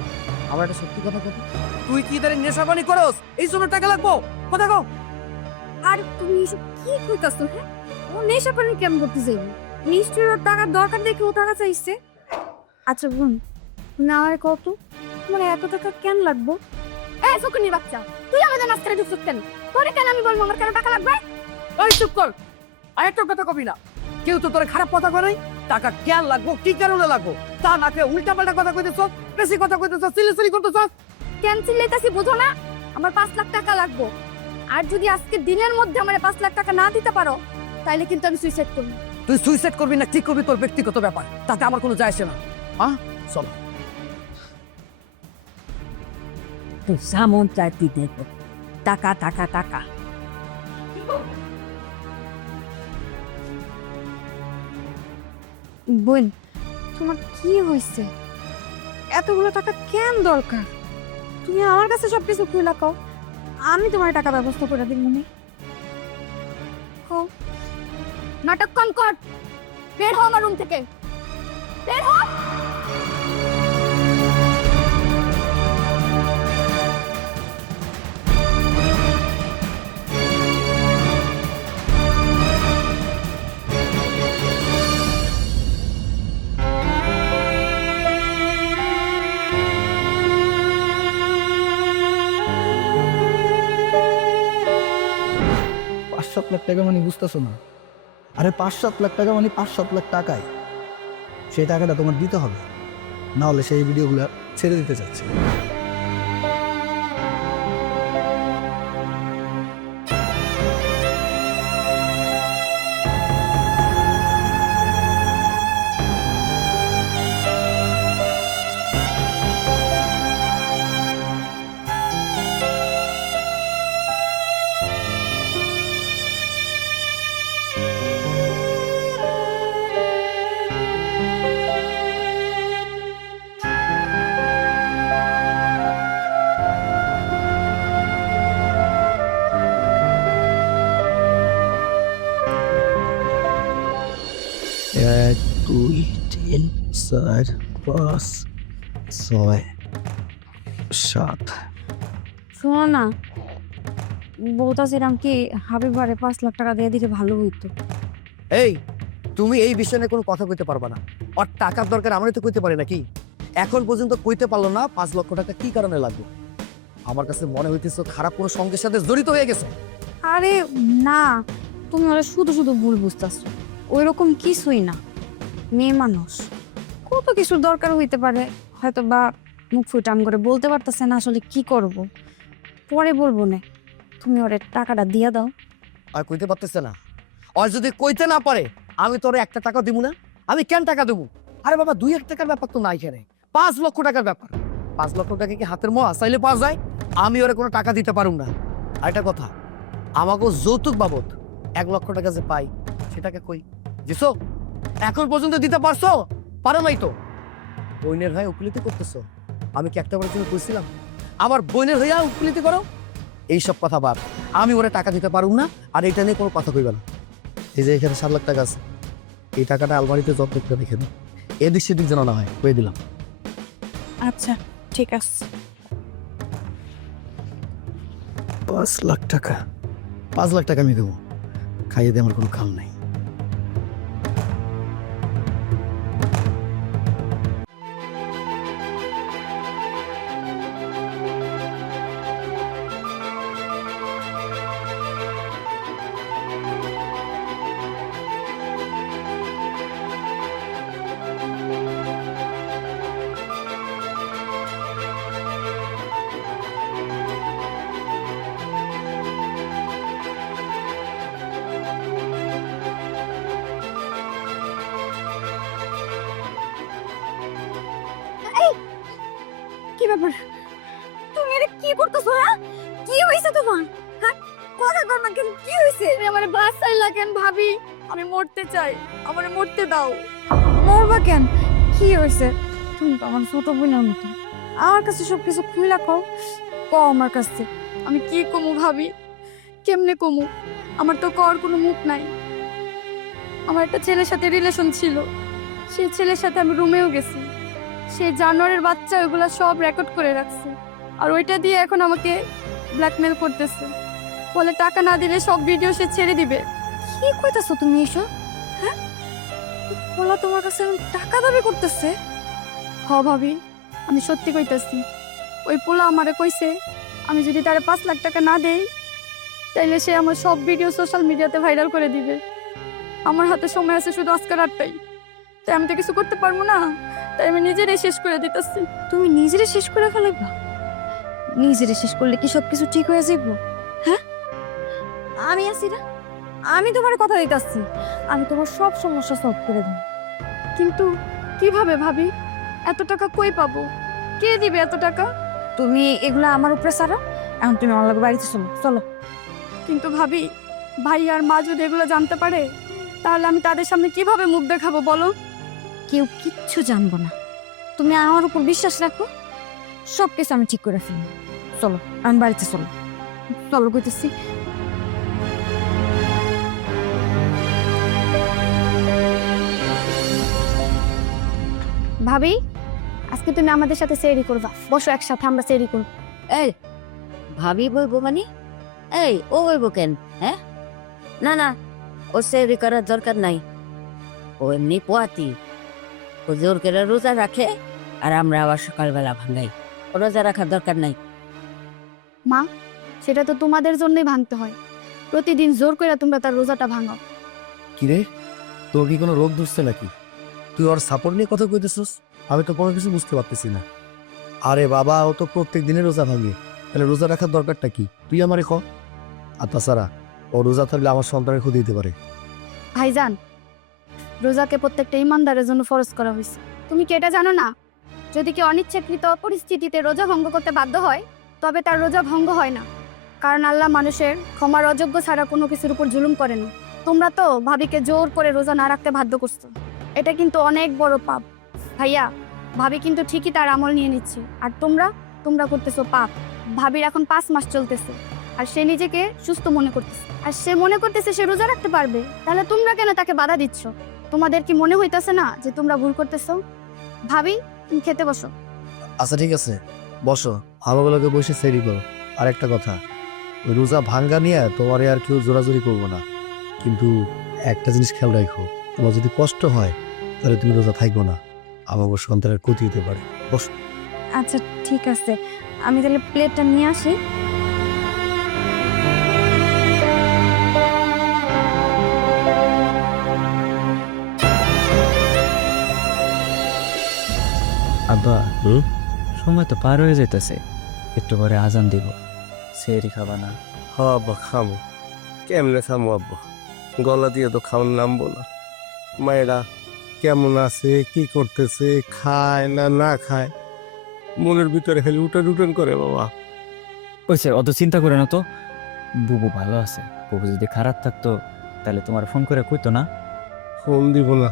আমার একটা সত্যি কথা কবি, তুই কি তারে নেশাপানি করস? এই জন্য টাকা লাগবো? কথা কও। আর তুমি এসব কি কইতাছো? হ্যাঁ, ও নেশা পানি কেমন করতে যাইবো? নিশ্চয়ই ওর টাকার দরকার দেখে ও টাকা চাইছে। আচ্ছা বোন, না হয় কত মানে এত টাকা কেন লাগবো? এই ফকুনির বাচ্চা, তুই আমাদের মাঝখানে ঢুকছিস কেন? তোরে কেন আমি বলবো আমার কেন টাকা লাগবে? এই চুপ কর, আর একটা কথা কবি না। কেউ তো তোর খারাপ কথা কয় নাই। টাকা কেন লাগবো, কি কারণে লাগবো তা না কে উল্টা পাল্টা কথা কইতেছ, বেশি কথা কইতেছ, সিলি করতেছ। ক্যান্সেল লেটাসি বুঝো না? আমার 5 লাখ টাকা লাগবো। আর যদি আজকে দিনের মধ্যে আমার 5 লাখ টাকা না দিতে পারো, তাহলে কিন্তু আমি সুইসাইড করব। তুই সুইসাইড করবি না ঠিক করবি তোর ব্যক্তিগত ব্যাপার, তাতে আমার কোনো যায় আসে না। হ্যাঁ চল। তুই সামন চাই তুই দেখো, টাকা টাকা টাকা। বোন, তোমার কি হয়েছে? এতগুলো টাকা কেন দরকার? তুমি আমার কাছে সবকিছু খুলে কও, আমি তোমার টাকা ব্যবস্থা করে দিব মনে। নাটক কম কর, বের হ আমার রুম থেকে, বের হ। পাঁচ সাত লাখ টাকা মানে বুঝতেছো না? আরে 5-7 লাখ টাকা মানে 5-7 লাখ টাকায় সেই টাকাটা তোমার দিতে হবে, না হলে সেই ভিডিওগুলো ছেড়ে দিতে চাচ্ছে। এক, দুই, তিন, চার, পাঁচ, ছয়, সাত। শোনো না, বলতাছিলাম কি হাবিব ভাইরে 5 লাখ টাকা দিয়ে দিলে ভালো হইতো। এই তুমি এই বিষয় নিয়ে কোনো কথা কইতে পারবা না। ওর টাকার দরকার আমরাই তো কইতে পারি নাকি? এখন পর্যন্ত কইতে পারলো না 5 লক্ষ টাকা কি কারণে লাগবে। আমার কাছে মনে হইতেছে খারাপ কোনো সঙ্গের সাথে জড়িত হয়ে গেছে। আরে না, তুমি ওরা শুধু শুধু ভুল বুঝতেছো, ওই রকম কিছুই না। মেয়ে মানুষ, কত কিছুর দরকার হইতে পারে, হয়তো বা মুখ ফুটাম করে বলতে পারতেছে না আসলে কি করব, পরে বলবো না। তুমি ওরে টাকাটা দিয়ে দাও। আর কইতে পারতেছে না। আর যদি কইতে না পারে আমি তোরে 1 টাকা দিব না। আমি কেন টাকা দেবো? আরে বাবা 2-1 টাকার ব্যাপার তো নাই এখানে, 5 লক্ষ টাকার ব্যাপার। 5 লক্ষ টাকা কি হাতের মোয়া চাইলে পাওয়া যায়? আমি ওরে কোনো টাকা দিতে পারুম না। আর একটা কথা, আমাকে যৌতুক বাবদ 1 লক্ষ টাকা যে পাই সেটাকে কই দিছো? এখন পর্যন্ত দিতে পারছো? পারো নাই তো। বোনের ভাই উকুলিতে করতেছো, আমি কি একটা বার তুমি কইছিলাম আমার বোনের হইয়া উকুলিতে করো? এইসব কথা বাদ, আমি ওরা টাকা দিতে পারুম না। আর এটা নিয়ে কোনো কথা কইবা না। এই যে এখানে 7 লাখ টাকা আছে, এই টাকাটা আলমারিতে যত্ন করে রেখে দাও, এদিক সেদিক যেন না হয়, কয়ে দিলাম। আচ্ছা ঠিক আছে। 5 লাখ টাকা? 5 লাখ টাকা আমি দেবো, খাইয়ে দিয়ে আমার কোনো কাম নাই। কি ব্যাপার, তুমি এটা কি করতেছো? হ্যাঁ, কি হইছে তোমার? হ্যাঁ, কথা কর না কেন, কি হইছে? আমারে বাঁচাই লাগেন ভাবি, আমি মরতে চাই, আমারে মরতে দাও। মরবা কেন? কি হইছে? তুমি তো আমার ছোট বোনের মতো, আমার কাছে সবকিছু খুইলা কও। কও আমার কাছে। আমি কি কমু ভাবি, কেমনে কমু? আমার তো কর কোনো মুখ নাই। আমার একটা ছেলের সাথে রিলেশন ছিল, সেই ছেলের সাথে আমি রুমেও গেছি। সেই জানোয়ারের বাচ্চা ওইগুলা সব রেকর্ড করে রাখছে, আর ওইটা দিয়ে এখন আমাকে ব্ল্যাকমেল করতেছে, বলে টাকা না দিলে সব ভিডিও সে ছেড়ে দিবে। কি কইতাছো তুমি এসব? হ্যাঁ, বলা তোমার কাছে টাকা দাবি করতেছে? হ ভাবি, আমি সত্যি কইতাছি। ওই পোলা আমারে কইছে আমি যদি তারে 5 লাখ টাকা না দেই তাইলে সে আমার সব ভিডিও সোশ্যাল মিডিয়াতে ভাইরাল করে দিবে। আমার হাতে সময় আছে শুধু আজকে রাতটাই, তাই আমি তো কিছু করতে পারবো না, তাই আমি নিজেরাই শেষ করে দিতেছি। তুমি নিজেরে শেষ করে ফেলাইবা? নিজেরে শেষ করলে কি সবকিছু ঠিক হয়ে যাইব? হ্যাঁ, আমি আছি না, আমি তোমার কথা দিতেছি, আমি তোমার সব সমস্যা সলভ করে দেব। কিন্তু কিভাবে ভাবি? এত টাকা কই পাবো? কে দিবে এত টাকা? তুমি এগুলা আমার উপরে ছাড়ো, এখন তুমি আমার লগে বাড়িতে চলো। চলো। কিন্তু ভাবি, ভাই আর মা যদি এগুলো জানতে পারে তাহলে আমি তাদের সামনে কিভাবে মুখ দেখাবো বলো? কেউ কিচ্ছু জানবো না, তুমি আমার উপর বিশ্বাস রাখো। সব কিছু আমি ঠিক করে ফেলবো। চলো আমি বাড়িতে চলো, চলো কইতেছি। ভাবি, আজকে তুমি আমাদের সাথে সেরি করবা, বসো একসাথে আমরা সেরি করব। এই ভাবি বলবো মানে? এই ও বলবো কেন? হ্যাঁ, না না, ও সেরি করার দরকার নাই। ও এমনি পোয়াতি, ও জোর করে রোজা রাখে আর আমরা আবার সকালবেলা ভাঙাই। ও রোজা রাখার দরকার নাই। মা, সেটা তো তোমাদের জন্যই ভাঙতে হয়। প্রতিদিন জোর করে তোমরা তার রোজাটা ভাঙাও। কিরে, তোর কি কোনো রোগ ধরছে নাকি? তুই ওর সাপোর্ট নিয়ে কথা কইতেছস? আমি তো কোনো কিছু বুঝতে পারতেছি না। আরে বাবা, ও তো প্রত্যেক দিনে রোজা ভাঙে, তাহলে রোজা রাখার দরকারটা কি তুই আমারে ক। আর তাছাড়া ও রোজা থাকলে আমার সন্তানের ক্ষতি দিতে পারে। ভাইজান, রোজাকে প্রত্যেকটা ইমানদারের জন্য ফরজ করা হয়েছে। তুমি কি এটা জানো না? যদি কেউ অনিচ্ছাকৃত পরিস্থিতিতে রোজা ভঙ্গ করতে বাধ্য হয়, তবে তার রোজা ভঙ্গ হয় না, কারণ আল্লাহ মানুষের ক্ষমার অযোগ্য ছাড়া কোনো কিছুর উপর জুলুম করে না। তোমরা তো ভাবিকে জোর করে রোজা না রাখতে বাধ্য করছো, এটা কিন্তু অনেক বড় পাপ। ভাইয়া, ভাবি কিন্তু ঠিকই তার আমল নিয়ে নিচ্ছে, আর তোমরা করতেছো পাপ। ভাবির এখন 5 মাস চলতেছে, আর সে নিজেকে সুস্থ মনে করতেছে, আর সে মনে করতেছে সে রোজা রাখতে পারবে। তাহলে তোমরা কেন তাকে বাধা দিচ্ছ? তোমাদের কি মনে হইতাছে না যে তোমরা ভুল করতেছো? ভাবি, তুমি খেতে বসো। আচ্ছা ঠিক আছে, বসো, আমাগুলোকে বসে সেরি করো। আর একটা কথা, ওই রোজা ভাঙ্গা নিয়ে তোমার আর কেউ জোরাজোরি করবো না, কিন্তু একটা জিনিস খেয়াল রাখো, তোমার যদি কষ্ট হয় তাহলে তুমি রোজা থাকবো না, আমাকে সন্তানের ক্ষতি হতে পারে। বসো। আচ্ছা ঠিক আছে, আমি তাহলে প্লেটটা নিয়ে আসি। আব্বা, সময় তো পার হয়ে যাইতেছে, একটু পরে আজান দিব, সেরি খাবা না? হ আব্বা, খামো। কেমনে খামো আব্বা, গলা দিয়ে তো খাওয়ার নামবো না। মায়েরা কেমন আছে, কি করতেছে, খায় না না খায়, মনের ভিতরে খালি উঠন করে বাবা। ওইসে অত চিন্তা করে না তো, বুবু ভালো আছে। বুবু যদি খারাপ থাকতো তাহলে তোমার ফোন করে কইতো না? ফোন দিব না,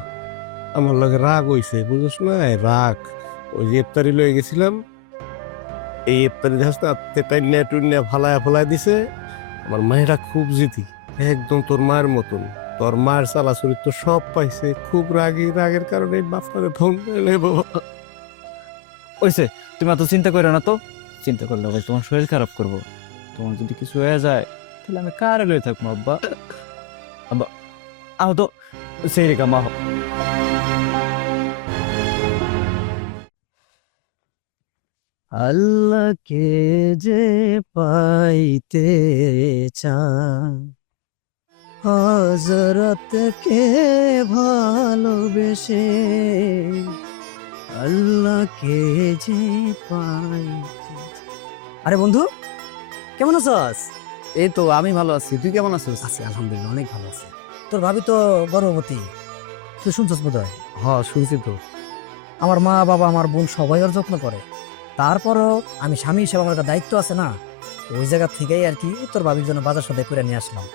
আমার লগে রাগ হইছে, বুঝছ না? রাগ, ওই যে ইফতারি লয়ে গেছিলাম, এই ইফতারি দেখাস না, তেটাইনা টুইনা ফালায় দিছে। আমার মায়েরা খুব জিতি, একদম তোর মায়ের মতন। তোর মায়ের চালা চরিত্র সব পাইছে, খুব রাগের কারণে বাপটারে ধরে বাবা। ওইসে তুমি এত চিন্তা করো না তো, চিন্তা করলে ভাই তোমার শরীর খারাপ করবো। তোমার যদি কিছু হয়ে যায় তাহলে আমি কারে লয়ে থাকবো? আব্বা, আব্বা আহ তো সেই কামা। আল্লাহকে যে পাইতে চান, হযরতকে ভালোবেসে, আল্লাহকে যে পাইতে। আরে বন্ধু, কেমন আছিস? এই তো আমি ভালো আছি, তুই কেমন আছিস? আছি আলহামদুলিল্লাহ, অনেক ভালো আছি। তোর ভাবি তো গর্ভবতী, তুই শুনছিস বোধ হয়? হ্যাঁ শুনছি তো। আমার মা বাবা আমার বোন সবাই ওর যত্ন করে, তারপরও আমি স্বামী হিসেবে আমার একটা দায়িত্ব আছে না, তো ওই জায়গা থেকেই আর কি তোর ভাবির জন্য বাজার সদাই করে নিয়ে আসলাম।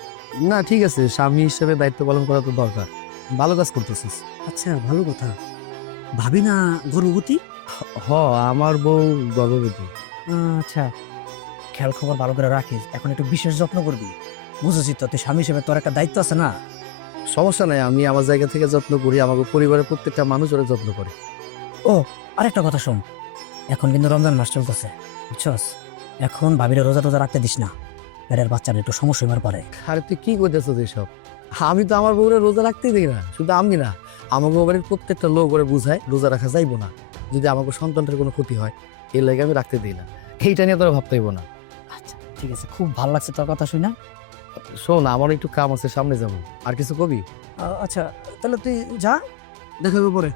না ঠিক আছে, স্বামী হিসেবে দায়িত্ব পালন করা তো দরকার, ভালো কাজ করতেছিস। আচ্ছা, ভালো কথা। ভাবি না গর্ভবতী? আমার বউ গর্ভবতী। আচ্ছা, খেয়াল খবর ভালো করে রাখিস, এখন একটু বিশেষ যত্ন করবি, বুঝেছিস তো? তুই স্বামী হিসেবে তোর একটা দায়িত্ব আছে না। সমস্যা নাই, আমি আমার জায়গা থেকে যত্ন করি, আমাকে পরিবারের প্রত্যেকটা মানুষ ওরা যত্ন করে। আরেকটা কথা শোন, এখন কিন্তু রমজান মাস চলতেছে, বুঝছস? এখন ভাবিরে রোজা টোজা রাখতে দিস না, পেটের বাচ্চার একটু সমস্যা হইবার পারে। আরে তুই কি করতেছিস এইসব? আমি তো আমার বউরে রোজা রাখতেই দিই না, শুধু আমি না, আমাকে বাড়ির প্রত্যেকটা লোক করে বুঝায় রোজা রাখা যাইবো না, যদি আমাকে সন্তানটার কোনো ক্ষতি হয়, এর লাগে আমি রাখতে দিই না। এইটা নিয়ে তোরা ভাবতে হইব না। আচ্ছা ঠিক আছে, খুব ভালো লাগছে তোর কথা শুনে। শোন, আমার একটু কাম আছে, সামনে যাবো। আর কিছু কবি? আচ্ছা তাহলে তুই যা, দেখাবো পরে।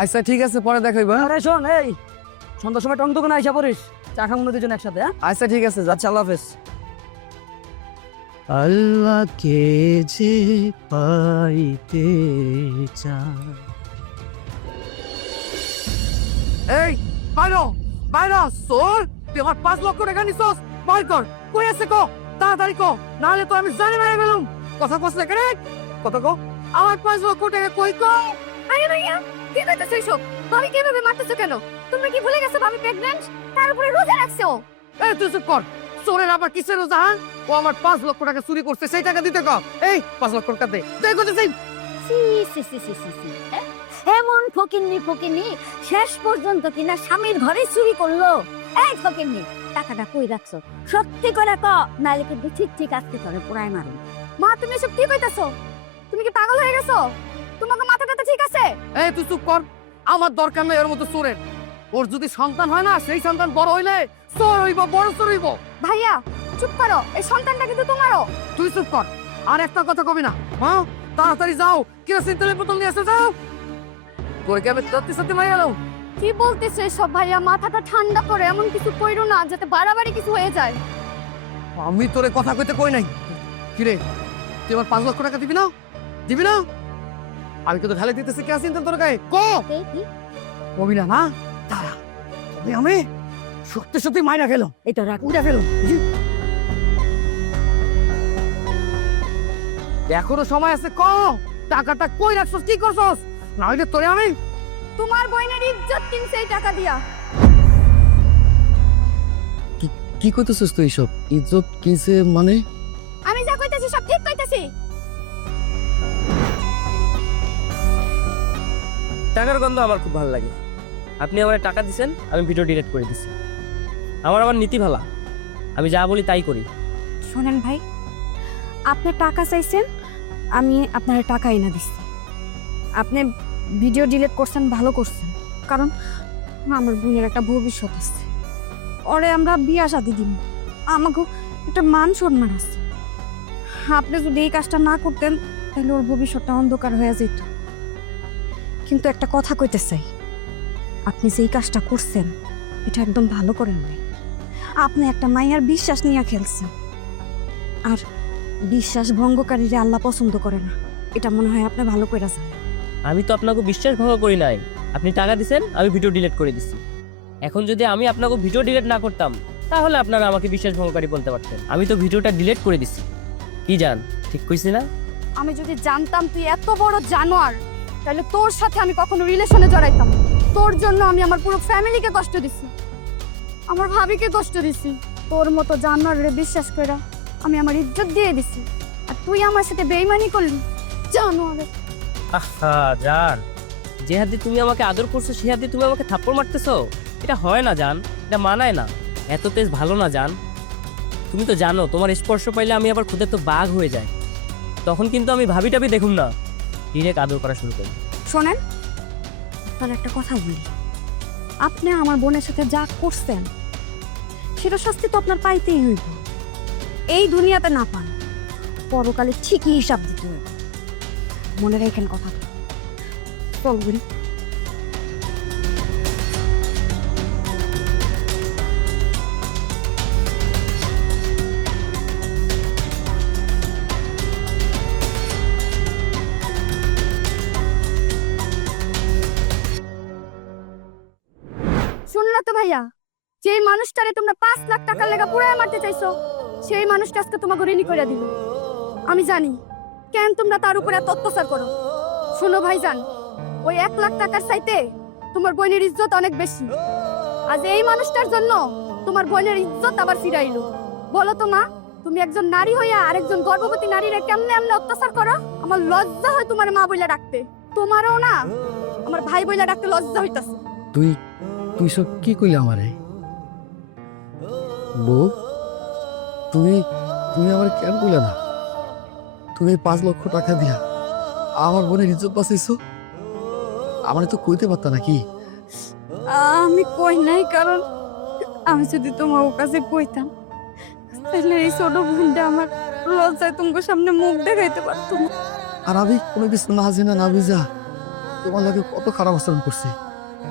আচ্ছা ঠিক আছে, পরে দেখাইবা। আরে শোন, এই সন্ধ্যার সময় টং দোকানে আইসা পড়িস, চা খাবো না দুজন একসাথে। হ্যাঁ আচ্ছা ঠিক আছে, আচ্ছা, আল্লাহ হাফেজ। আল্লাহকে যে পাইতে চান। এই বাইরো সোর, তুই আমার 5 লক্ষ টাকা নিছস, বাইর কর। কই আছে কো, তাড়াতাড়ি কো, না হলে তো আমি জানি মেরে ফেলুম। কথা কস না কেন? কথা কো, আমার 5 লক্ষ টাকা কই কো? আরে ভাইয়া, কি কইতেছ এইসব? ভাবি কিভাবে মারতেছো কেন? তুমি কি ভুলে গেছো আমি প্রেগন্যান্ট? তার উপরে রোজা রাখছো। এই তুই চুপ কর। চোরের আবার কিসের রোজা? হ্যাঁ? ও আমার 5 লক্ষ টাকা চুরি করছে, সেই টাকা দিতে কও। এই 5 লক্ষ টাকা দে। দে করতেছিস। সি সি সি সি সি সি, হ্যাঁ? এমন ফকিন্নি শেষ পর্যন্ত কিনা স্বামীর ঘরে চুরি করলো। এই ফকিন্নি, টাকাটা কই রাখছো? সত্যি করে ক, নাইলে কিন্তু ঠিক আজকে তোরে পুরাই মারুম। মা তুমি এসব কি কইতাছো? তুমি কি পাগল হয়ে গেছো? তোমাকে মাথাটা ঠিক আছে? এই তুই চুপ কর। আমার দরকার নাই ওর মতো চোরের। ওর যদি সন্তান হয় না, সেই সন্তান বড় হইলে চোর হইব, বড় চোর হইব। ভাইয়া চুপ করো, এই সন্তানটা কিন্তু তোমারও। তুই চুপ কর। আর একটা কথা কবি না। হ্যাঁ, তাড়াতাড়ি যাও, কেরোসিন তেলের বোতল নিয়ে এসে যাও। তোর কি আমি সত্যি মাই গেল? কি বলতেছো এসব ভাইয়া? মাথাটা ঠান্ডা করে, এমন কিছু কইরো না যাতে বাড়াবাড়ি কিছু হয়ে যায়। আমি তোরে কথা কইতে কই নাই। কিরে, তুই আমার 5 লক্ষ টাকা দিবি না? দিবি না? আমি কিন্তু ঢালে দিতেছি কেরোসিন তেল তোর গায়ে। কো এই কি? কবি না না? দাঁড়া, তবে আমি সত্যি মাইনা খেলাম। এটা রাখ। উড়ে ফেলো। এখনো সময় আছে, ক টাকাটা কই রাখছস, কি করছস? না হইলে তোরে আমি। তোমার বোনের ইজ্জত কিনছে এই টাকা দিয়া। কি করতেছিস তুই সব? ইজ্জত কিনছে মানে? আমি যা কইতাছি সব ঠিক কইতাছি। টাকার গন্ধ আমার খুব ভালো লাগে। আপনি আমার টাকা দিছেন, আমি ভিডিও ডিলিট করে দিছি। আমার নীতি ভালা, আমি যা বলি তাই করি। শোনেন ভাই, আপনি টাকা চাইছেন, আমি আপনার টাকা এনে দিচ্ছি। আপনি ভিডিও ডিলিট করছেন, ভালো করছেন, কারণ আমার বোনের একটা ভবিষ্যৎ আছে। ওরে আমরা বিয়া শাদি দিব, আমাকে একটা মান সম্মান আছে। আপনি যদি এই কাজটা না করতেন তাহলে ওর ভবিষ্যৎটা অন্ধকার হয়ে যেত। কিন্তু একটা কথা কইতে চাই, আপনি যে এই কাজটা করছেন এটা একদম ভালো করেন নাই। আপনি একটা মাইয়ার বিশ্বাস নিয়ে খেলছেন, আর বিশ্বাস ভঙ্গকারীরা আল্লাহ পছন্দ করে না। এটা মনে হয় আপনি ভালো করে জানেন। আমি তো আপনাকে বিশ্বাস ভঙ্গ করি নাই। আপনি টাকা দিছেন, আমি ভিডিও ডিলিট করে দিছি। এখন যদি আমি আপনাকে ভিডিও ডিলিট না করতাম, তাহলে আপনারা আমাকে বিশ্বাস ভঙ্গকারী বলতে পারতেন। আমি তো ভিডিওটা ডিলিট করে দিছি। কি জান, ঠিক কইছি না? আমি যদি জানতাম তুই এত বড় জানোয়ার, তাহলে তোর সাথে আমি কখনো রিলেশনে জড়াইতাম না। তোর জন্য আমি আমার পুরো ফ্যামিলিকে কষ্ট দিছি, আমার ভাবিকে কষ্ট দিছি। তোর মতো জানোয়ারে বিশ্বাস করে আমি আমার ইজ্জত দিয়ে দিছি, আর তুই আমার সাথে বেইমানি করলি। জানোয়ার! আহা জান, যে হাতে তুমি আমাকে আদর করছো সে হাতে তুমি আমাকে থাপ্পড় মারতেছো, এটা হয় না জান, এটা মানায় না। এত তেজ ভালো না জান। তুমি তো জানো তোমার স্পর্শ পাইলে আমি আবার খুদে তো বাঘ হয়ে যায়। তখন কিন্তু আমি ভাবি টাবি দেখুন না, ডিরেক্ট আদর করা শুরু করি। শোনেন, তার একটা কথা বলি, আপনি আমার বোনের সাথে যা করছেন সেটা শাস্তি তো আপনার পাইতেই হইব। এই দুনিয়াতে না পান, পরকালে ঠিকই হিসাব দিতে হইব। মনে রাখেন কথা। চলবেন। শুনলা তো ভাইয়া, যে মানুষটারে তোমরা 5 লাখ টাকার লেগা পুরাই মারতে চাইছো, সেই মানুষটা আজকে তোমাকে ঋণী করে দিল। আমি জানি কেন তোমরা তার উপরে এত অত্যাচার করো। শোনো ভাইজান, ওই 1 লাখ টাকার চাইতে তোমার বোনের ইজ্জত অনেক বেশি। আজ এই মানুষটার জন্য তোমার বোনের ইজ্জত আবার ফিরাইলো। বলো তো মা, তুমি একজন নারী হইয়া আরেকজন গর্ভবতী নারীরে কেমনে এমনে অত্যাচার করো? আমার লজ্জা হয় তোমার মা বইলা ডাকতে। তোমারও না আমার ভাই বইলা ডাকতে লজ্জা হইতাছে। তুই সব কি কইলি আমারে? বউ, তুমি আমার কেন কইলা না? তুমি 5 লক্ষ টাকা দিয়া আমার বোনের ইজ্জত বাঁচাইছো, আমার তো কইতে পারতা নাকি? আমি কই নাই, কারণ আমি যদি তোমার কাছে কইতাম তাহলে এই ছোট বোনটা আমার লজ্জায় তোমার সামনে মুখ দেখাইতে পারতো না। আর আমি কোনো কিছু না জেনে না বুঝা তোমার লাগে কত খারাপ আচরণ করছি,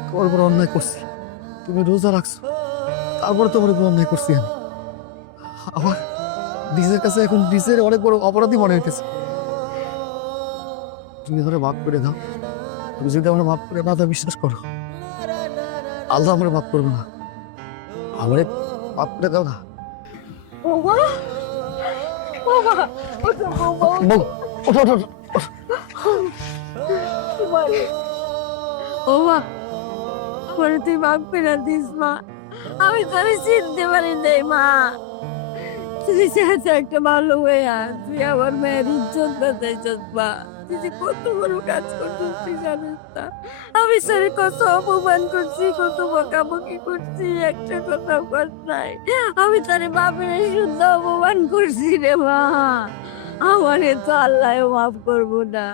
তোমার উপর অন্যায় করছি। তুমি রোজা রাখছো, তারপরে তোমার উপর অন্যায় করছি আমি। আমার ডিজের কাছে এখন ডিজের অনেক বড় অপরাধী মনে হইতেছে। তুমি ধরে মাফ করে দাও। তুমি যদি আমার মাফ করে না দাও, বিশ্বাস করো আল্লাহ আমার মাফ করবো না। আমারে মাফ করে দাও না। বাবা, বাবা, ওঠো বাবা, বউ, ওঠো ওঠো ওঠো। ও মা, আমার তুই মাফ করে দিস মা, আমি তোরে চিনতে পারি নাই মা। তুই চাচা একটা ভালো হইয়া তুই আমার মেয়ের ইজ্জত বাঁচাইছস মা। তুই যে কত বড় কাজ করছিস তুই জানিস না। আমি স্যারে কত অপমান করছি, কত বকাবকি করছি, একটা কথা বল নাই। আমি তারে বাপের শুদ্ধ অপমান করছি রে মা। আমারে তো আল্লাহ মাফ করবো না।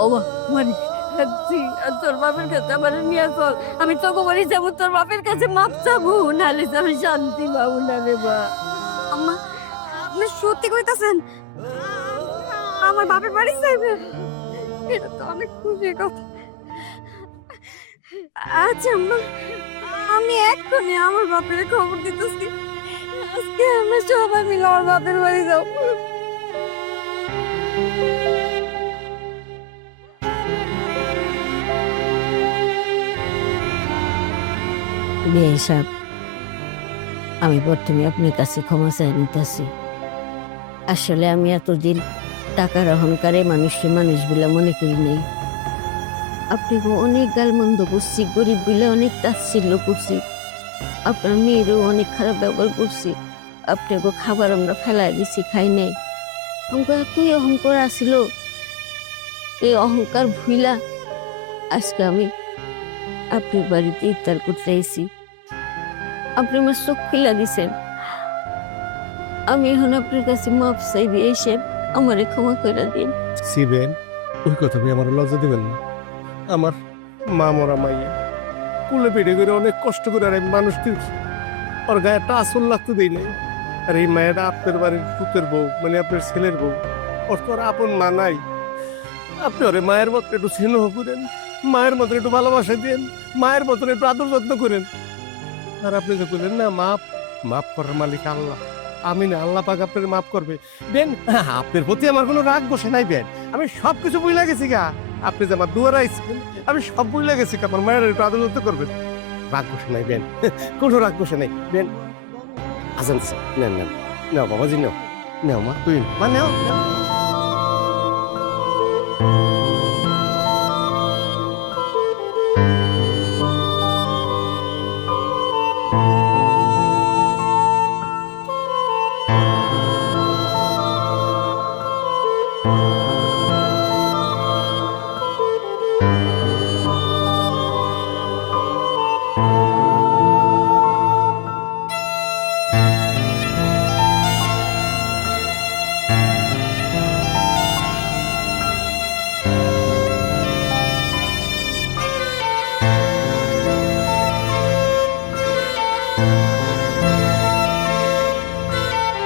ও মা, মানে তোর বাপের কাছে আমার নিয়ে চল, আমি তোকে বলি যাবো তোর বাপের কাছে মাপ চাবো, নাহলে তো আমি শান্তি পাবো না রে মা। আম্মা আপনি সত্যি কইতাছেন আমার বাপের বাড়ি যাইবেন? এটা তো অনেক খুশির কথা। আচ্ছা আম্মা, আমি এক্ষুনি আমার বাপের খবর দিতেছি। আজকে আমরা সবাই মিলে আমার বাপের বাড়ি যাবো। বিয়ে সাহেব, আমি প্রথমে আপনার কাছে ক্ষমা চাই নিতেছি। আসলে আমি এতদিন টাকার অহংকারে মানুষকে মানুষ বলে মনে করি নাই। আপনাকে অনেক গালমন্দ করছি, গরিব বলে অনেক তাচ্ছিল্য করছি, আপনার মেয়েরও অনেক খারাপ ব্যবহার করছি। আপনাকে খাবার আমরা ফেলাই দিছি, খাই নাই। আমাকে এতই অহংকার আসিল, এই অহংকার ভুইলা আজকে আমি আপনার বাড়িতে ইফতার করতে আইছি। আপনি আমার চোখ খুলে দিছেন। আমি এখন আপনার কাছে মাপ চাইবি, এসে আমারে ক্ষমা করে দিন। সিবেন, ওই কথা ভাই আমার লজ্জা দিবেন না। আমার মা মরা মাইয়া কুলে পেটে করে অনেক কষ্ট করে আর আমি মানুষ তুলছি, ওর গায়ে একটা আসল লাগতে দিই নাই। আর এই মায়েরা আপনার বাড়ির পুতের বউ, মানে আপনার ছেলের বউ, ওর তো আর আপন মা নাই। আপনি ওরে মায়ের মতো একটু স্নেহ করেন, মায়ের মতন একটু ভালোবাসা দেন, মায়ের মতন একটু আদর যত্ন করেন। আর আপনি যে বললেন না মাপ, মাপ করার মালিক আল্লাহ, আমি না, আল্লাহ পাক আপনার মাফ করবে। বেন, আপনার প্রতি আমার কোনো রাগ বসে নাই বেন, আমি সবকিছু বুঝলা গেছি গা। আপনি যে আমার দুয়ারে আইছেন, আমি সব বুঝলা গেছি, আমার মায়ের একটু আদর যত্ন করবেন। রাগ বসে নাই বেন, কোনো রাগ বসে নাই বেন। আজান নেন নেন, নাও বাবাজি নাও, নাও মা, তুই মা নাও।